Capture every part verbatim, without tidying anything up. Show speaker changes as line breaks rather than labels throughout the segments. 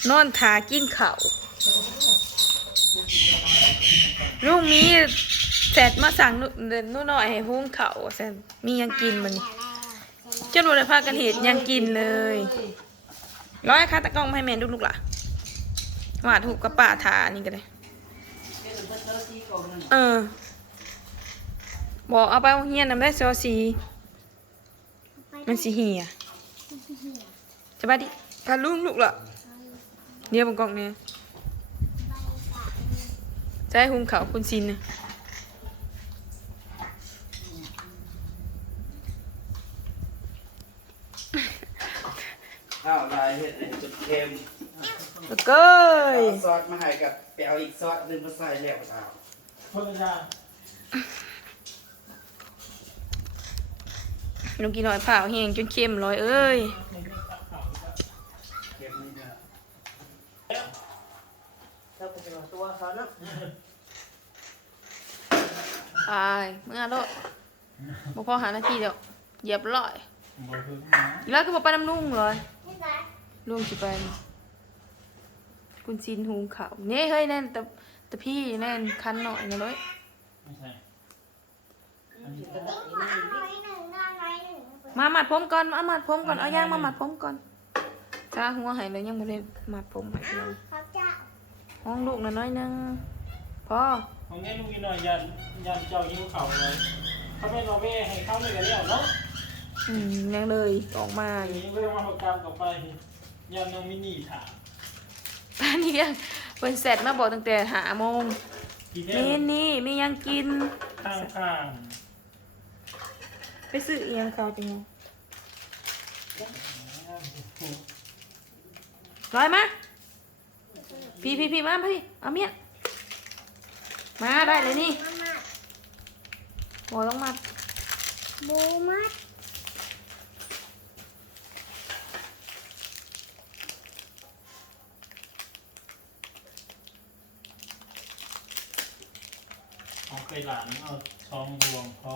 นอนทากินข้าวลุงมีแสดมาสั่งนู่นหน่อยให้หุงข้าวแสดมียังกินมันเจ้าหนูเลยพากันเห็ดยังกินเลยร้อยค่ะตะกล้องให้แม่ลูกๆล่ะวาดถูกกระป่าทานี่กันเลยเออบอกเอาไปเฮียนนำได้ซอสีมันสีเหี่ยจะไปดิพาลุงลูกล่ะเดี๋ยวบังกล้องเนี่ยจะให้หุงข้าวคุณซินนะ
ข้าวลายเห็ดจุดเค็ม
เก้ย
ซอสมาให้กับแปลอีกซอสนึงมาใส่แล้วเปล่าคนละอย่าง
ลุงกินหน่อยเผาแห้งจนเค็มร้อยเอ้ย
เค็มนี่นะ
เราไปเป็นตัวเขาเนาะ
ตายเมื่อโลดบ่พอหานาทีเดียวเหยียบร้อยแล้วก็บอกไปน้ำลุงเลยลุงสิไปคุณซินหุงข้าวเนี่ยเฮ้ยแน่นแต่แต่พี่แน่นคันหน่อยนะเลยมาหมัดผมก่อนมาหมัดผมก่อนเอาย่างมาหมัดผมก่อนจ้าหัวหายเลยยังไม่ได้หมัดผมหายเลยห้องลูกน้อยนึงพ่อ
ของนี้ลุงกินหน่อยยันยันเจ้ายิ้วเข่าเลยเขาไม่รอเว่ให้เข้าเลยกันแล้วเนาะ
อืมยังเลยออกมา
อย่างนี้เว่มาประกาศต่อไปยันน้องมินี่ถาม
ป้านี่ยังเป็นเสร็จมาบอกตั้งแต่หาโมงมีนี่มียังกิน
ข้างข้าง
ไปซื้อเอียงเขาจริงร้อยมาพี่พี่พี่มาพี่เอาเมียมาได้เลยนี่บอกต้องมาบูมัด
เอาไปหลานเอาช่องดวงพอ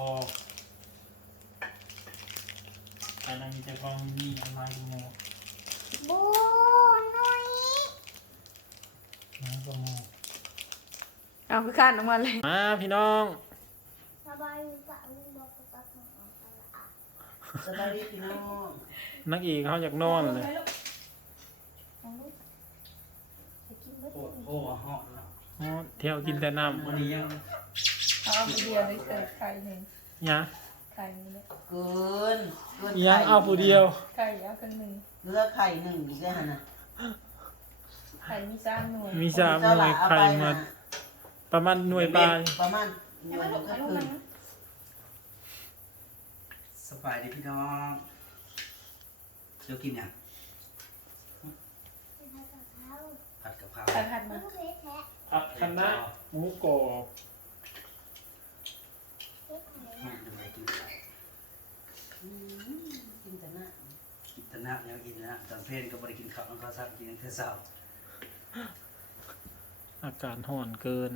แต่นั่นมีแต่กองนี่อะไรโม
บูน้อย
นะก็โม
เอาคือขั้นออกมาเลย
มาพี่น้อง
สบายดีป่ะลุงบอกกับสบายดีพี่น้อง
นักอีกเขาอยากนอนเลย
โอ้โหหอม
เที่ยวกินแต่น้ำ
วันนี้ยัง
เอาผู้เดียวเลยเกิดไข่หนึ่ง
ยะ
ไข่นี่
เกินเกิน
ยังเอาผู้เดียว
ไข่เอาคนหนึ่ง
เลือกไข่หนึ่งดีแค่ไหน
ไข่มีสามหน่วย
มีสามหน่วยไข่มาประมาณหน่วยปลาย
ประมาณหน่วยก็คือ
สบายดีพี่น้องเดี๋ยวกินยังผัดกะเพรา
ผัดผัดมา
ผัดคะน้าหมูกรอบ
กินแต่หน้า
กินแต่น้ำยังกินนะตอนเพลนก็บริกินข้าวน้ำข้าวซัดกินแต่เช้า
อากาศร้อนเกิน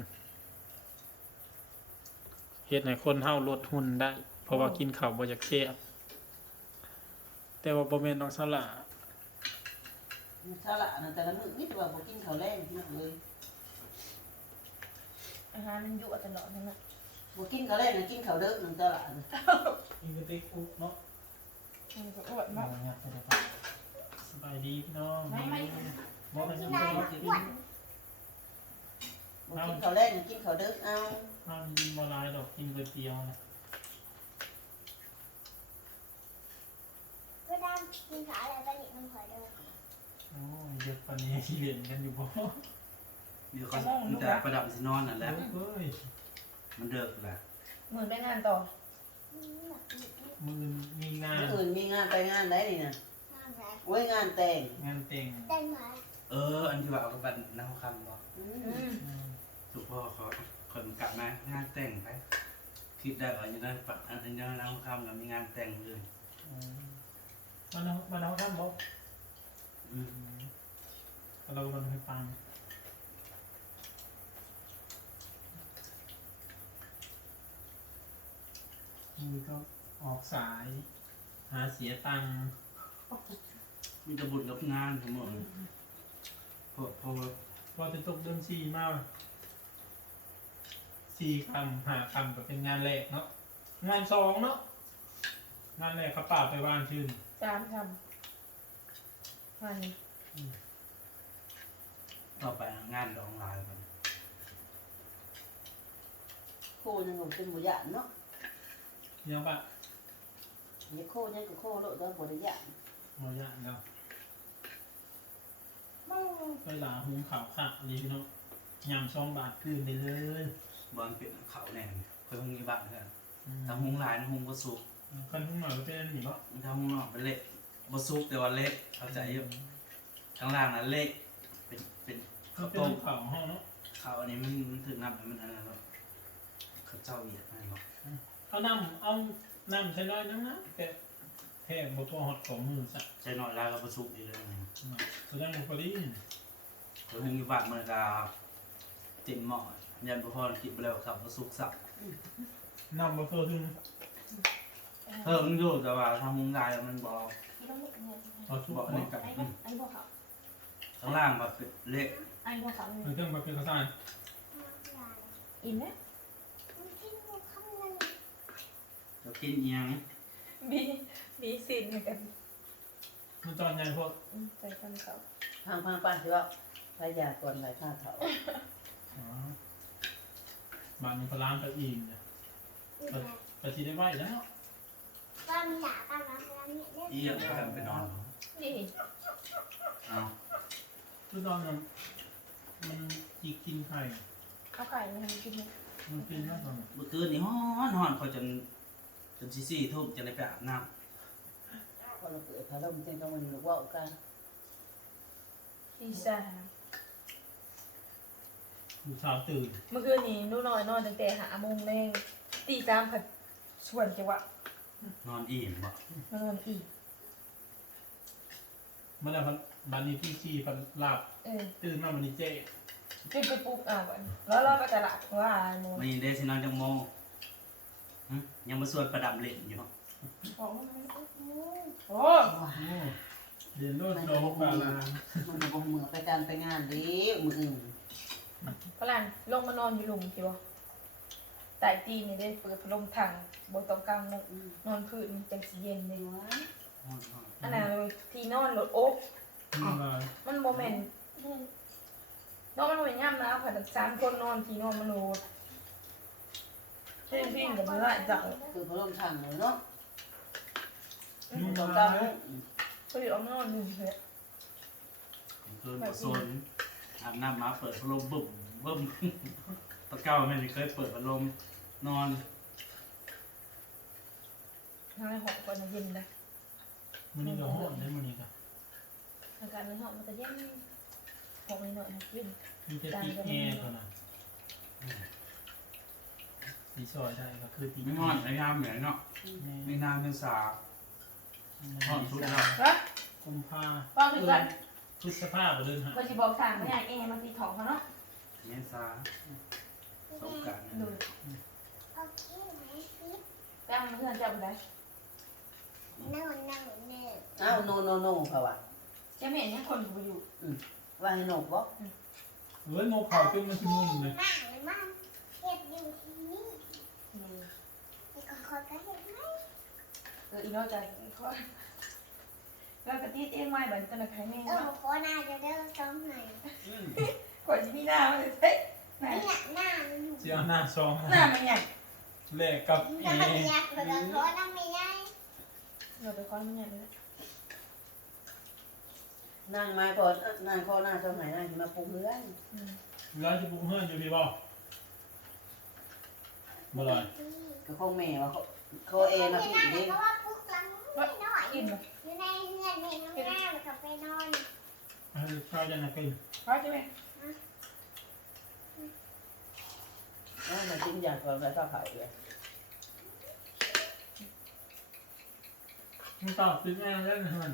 เฮ็ดให้คนเฮาลดหุ่นได้เพราะว่ากินข้าวบ่อยากแซ่บแต่ว่าบ่แม่นน้องสละ
สละนั่นแต่ละมื้อนี่ว่าบ่กินข้าวแรงพี่น้องเลย
อาหารมันยั่วตลอดนั่นแหละ
บ่กินข้าวแรงน่ะกินข้าวเด้อนั่นตละ
กินกระติกอุกเนาะ
มันก็อวดมาก
สบายดีพี่น้อง
ไม่ไม่
บ่มันยังบ่กิน
บ่กินข้าวแรงน่ะกินข้าวเด้อเอา
ข้าวกินบ่หลายดอกกินก๋วยเตี๋ยวนะ
ก็ได้กินขาอะไรไปนี่มันหอยเด้อ
โอ้ยเด็กปานนี้ที่เล่นกันอยู่บ่
มีคนมีแต่ประดับสินอนนั่นแหละ
เฮ้ย
มันเดิกแหละ
เหมือนไปงานต่อ
มือมีงาน
อื่นมีงานไปงานได้นี่นะโอ้ยงานแต่ง
งานแต่ง
แต่งมา
เอออันที่ว่าเอากระบันน้ำคำบอกลูกพ่อเขาคนกลับมางานแต่งไปคิดได้ว่าอย่างนั้นอันนี้น้ำคำกับมีงานแต่งเลย
มันเอามันเอาทำบอกเราก็มันให้ฟังมือก็ออกสายหาเสียตังค์
มีแต่บุญกับงานทั้งหมดพวกพวก
พอจะตกเดือนสี่มาสี่คำห้าคำก็เป็นงานแรกเนาะงานสองเนาะงานแรกเขาป่าไปบ้านชื่น
สามคำวันนี้
ต่อไปงานดองลายกัน
โคยังหนูเป็นหมูหยานเนาะ
ยังปะ
นี่โคยังกับโคโลดแล้วบ่ได้หยาน
หมอยานเราไปหลาหุงขาวค่ะอะไรพี่น้องยำซองบาทคืนไปเลย
บอลเป็นเขาแน่นเคยคงมีบ้างกัน
อืม
ทำหุงลายนะหุงบะซุก
คันหุงหน่อยก็เป็นอันนี้ปะ
ทำหุงนอกเป็นเละบะซุกแต่ว่าเละเข้าใจอยู่ข้างล่างนั้นเละเป็นเป็น
ก็
ข้าว
เป็น
ต้ม
ขาวห้องเนาะ
ข้าวอันนี้มันมันถึงน้ำมันอะไรแล้วข้าวเจ้าเวียดนั่นเนาะ
เอาน้ำเอาน้ำใช้น้อยนังนะแต่แท่งบตัวหดของมือสัก
ใช้หน่อยลายกับบะซุกอีกเลย
แสดงบุคลิก
เคยคงมีบ้างเมื่อกาเต็มหม้อยันพอกินไปแล้วขับบะซุกสับ
น้ำบะเพิ่มขึ้น
เพิ่มอยู่แต่ว่าทำหุงลายมันบอก
นี่ต้องเล็กเนี่ย
พอชุบ
บอกอันนี้กับ
ไอ้พวกไอ้พวกเขา
ข้างล่างแบบเละ
ไอ้พวกเขา
มันเครื่องแบบเป็นข้าวสาร
อินไหม
จะกินเอียง
มีมีสินเหมือนกัน
มันตอนใหญ่พวก
ใส่คำเขา
ทางพังป้าสิว่าพยากรณ์หลายข้าเขา
อ๋อบ้านมันพลามตะอีนเนี่ยแต่ทีได้ไหวแล้ว
ก็มีหลากันนะแล้วเนี่ยเล่น
เอียงก็ไปนอน
นี่
เอา
คือตอนนั้นมันจีกินไข่
เอาไข่มาทำกิน
มันกินแล้วตอนนั้น
เมื่อคืนนี่ฮ้อนฮ้อนเขาจนจนซี่ซี่ทุ่มจะได้ไปอาบน้
พอเราเปิดพาเราเป็นต้องมันว่ากัน
ดีซ่า
อยู่เช้าตื่น
เมื่อคืนนี้หนูนอนนอนตั้งแต่หาโมงแรงตีสามผัดส่วนจังหวะ
ำนอนอิ่มบ่
มานอนอีก
เมื่อไหร่พันบันนี้ที่ชีพันลาบ
เออ
ตื่นมาวันนี้เจ๊
ขึ้นไปปุ๊บอ่ะวันแล้วเราไปตลาดว่าโมง
ไม่ได้สินอนจังโมงหึยังมาส่วนประดับเล่นอยู่
ของโอ้
โอ้เรียนโลดโลกบาลาน
มันบ่เหมือไปการไปงานเด้มืออื่น
ฝรั่งลงมานอนอยู่หลุมสิบ่ใต้ตีนนี่ได้เปิดพัดลมถังบนตรงกลางมุกนอนพื้นจังสีเย็นเลย
วะ
ฮ้อนฮ้อน
อันนั้นที่นอนรถโอ๊ก
นี่มา
มันโมเมนต์นอนมันเป็นย่ำนะผัดสามคนนอนที่นอนมันโหดเช่นพี่กับมันละจัง
คือพระลมทางเลยเนาะ
นี่
ตรง
มาก
ลาง
ก็อยู่เอามานอนหนึ่งเลย
คืนมาส่วนอาบน้ำมาเปิดพัดลมบึ้มบึ้มตะเก้าแม่นี่เคยเปิดพัดลมนอน
ทางในหอก่อนเย็นนะ
มันนี่ก็ห้อนได้มันนี่ก็
อากาศในหอมันจะเย็นหอมหน่อยนะวิ่ง
มีแต่ตีแอร์เท่านั้นสีซอยได้ก็คือตี
ไม่ฮ้อนไอ้ยามเหมือนเนาะไม่นานเป็นสาฮ้อนสุดแล้ว
ฮะ
กุมภา
ฟังถึงกัน
พฤษภาพเดินหา
คนจะบอกทางไม่ใหญ่เอมันตีถองเขาเนาะ
เมษาสงกรานต์
ดู
โอเคไหมพี่
แป้งเพื่อนจะเอาไปไหน
นั่งนั่งเนี่ย
อ้าวโนโนโนเขาว่า
จะไม่เห็นยังคนอยู่อยู่
ว่าให้นกบ่
เฮ้ยนกเขาเป็นมันชิมุนเลย
นั่งเลยมั่งเห็ดอยู่ที่นี่ไอ้คนคนก็เห็ดไหม
เอออีน้อยจะเขาเรากระติดเองไม่เหมือนตอนใครแม่
เออขอหน้าจะเดินซ้อมหน่อย
ก่อนจะมีหน้ามันเลยเฮ้ยไหน
นี่หน้ามันอยู่
เสียหน้าซอง
หน้ามันใหญ่
แลกกับ
ห
เอ
น้ามันยักษ์เลยขอหน้าไม่ใหญ่
เราไปคว้ามันใหญ่เลย
นั่งมาก่อนนั่งข้อหน้าเจ้าไหนนั่งมาปรุงเรือน
ร้านจะบุกเฮือนอยู่พี่บ่บ่ลอย
ก็คงแม่ว่าเขาเขาเอมาพี่
เพ
นี่
ราะว่าปุ๊กหลังไม่น้อย
กินเลย
อยู่ในเงื่อนในน้ำหน้ามันก็ไปนอน
ให้ข้าวจะน่ากิน
คว้าใช่ไหม
ว่ามันกินอย่างก่อนแล้วก็เขาเลย
มึงตอบซื้อแม่เล่นเฮือน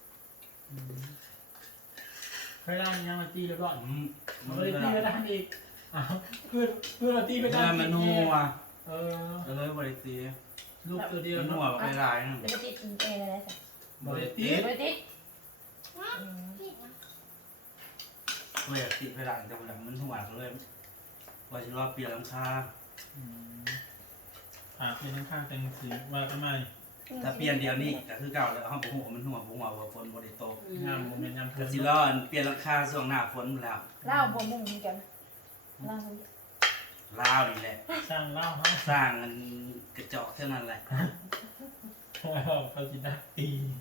เคยได้ยังมาตีแล้วก็
อืม
มั
มัน น
เลย
เลย
ตีไปด้านอีกอ้าวเพื่อนเพื่อนตีไป
เว
ด้าน
ลามันนัว
เออ
ก็เลยบริตี
ลูกตัวเดียว
มันนั
เนาะ
วไปหลายนึง
เป็นติดกินเอเลยนะจ๊ะ
บริตี
ไม่ติด
ผิดนะ
เลยติดไปหลังแต่หลังมันหัวเลยว่าจะรอเปลี่ยนหลังคา
อืมอ่าเป็นข้างๆเป็นสีว่าทำไม
ถ้าเปลี่ยนเดียวนี้ก็คือเก่าแล้วห้องหัวมันหัวหัวว่าฝนบ่ได้ตก
งามโมเมนต์งาม
ก็สิรอเปลี่ยนหลังคาช่วงหน้าฝนแล้ว
เล่าบ่มุ่งกันเล่า
ลาวนี่แหละ
สร้างเล่าฮะ
สร้างมันกระจอกเท่านั้นแหละ
เขาจิได้ตี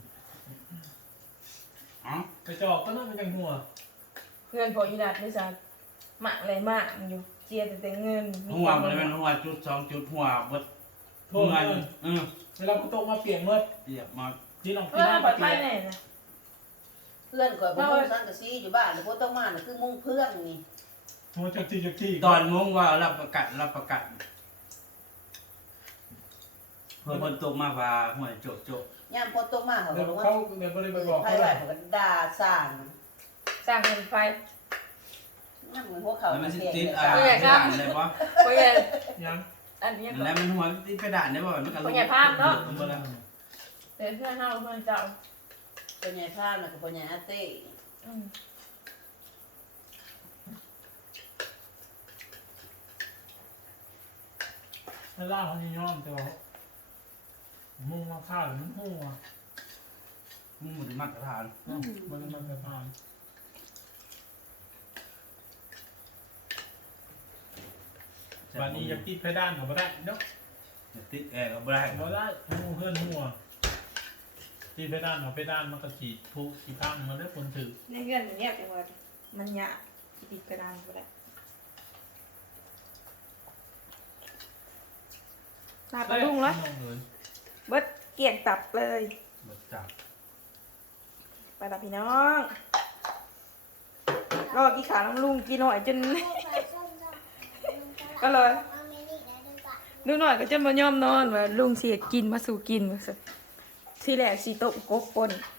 อ๋อก
ระจอกก็น่าเป็นจังหัว
เพื่อนพออีดัดไม่ใช่หมากอะไรมากอยู่เจียแต่เงิน
หัวมันเป็นหัวจุดสองจุดหัวบด
โท
หั
ษ
ว
เลย
เออ
เวลากูโตมาเปลี่ยนเมื่อ
เรียบมา
ที่ลอง
เอ
ที่
อ
หน้า
ปลอด
เป
ภั
ลี่
ย
ยน
แน่นะ
เพื่อนก่อนบ่มุ่งสังกะสีอยู่บ้านหรือบ่ต้องมาน่ะคือมุ่งเพื่อนนี่
หัวจักจี้จักจี้
ตอนงงว่ารับประกันรับประกันเพื่อนคนตกมาว่าหัวโจกโจก
ยามพอตกมาเขา
เดี๋ยว
บอกว่า
เขาเดี๋ยวไม่ได้ไป
เปิด
บอก
ไฟ
เขา
ไว้เขาก็ด่าสร้าง
สร้างเงินไฟ
นั่นเหมือนพวกเขา
แล้วมันสิติด
แท
อ่าง
เลย
ไม่ด่านเลยปะ
พ่อใหญ่
ยัง
อันนี้
แล้วมันหัวติดไปด่านได้ป่ะมันก็ลง
พ่อใหญ่ภาพเนาะ
ลงมาแล้ว
เดี๋ยวเพื่อนเฮาเพื่อนเจ้า
พ่อใหญ่ภาพน่ะกับพ่อใหญ่อาเต้
อืม
ไม่ล่าเขานี่ย้อมแต่ว่ามุ่งมาฆ่าหรือมันหัว
มึงมันมาตรฐาน
มันมันจะผ่าน วันนี้อยากติดเพดานกับบ่ได้เนาะ
ติดแอร์ก็ไม่ได้
บ่ได้หูเพื่อนหัวติดเพดานกับเพดานมันก็ฉีดทุกขีพังมันได้ผลถือ
ในเงินมันแยกจังว่ามันยากติดกระดานก็ได้ลาไปลุงเลย
เลย
เบิดเกี่ยงตับเลย
หมดจับ
ไปตับพี่น้องรอกี่ขาน้ำลุงกี่หน่อยจน ก็เลย ลุงหน่อยก็จะมายอมนอนว่าลุงเสียกินมาสู่กินมาสิที่แรกสีโต๊ะกบปน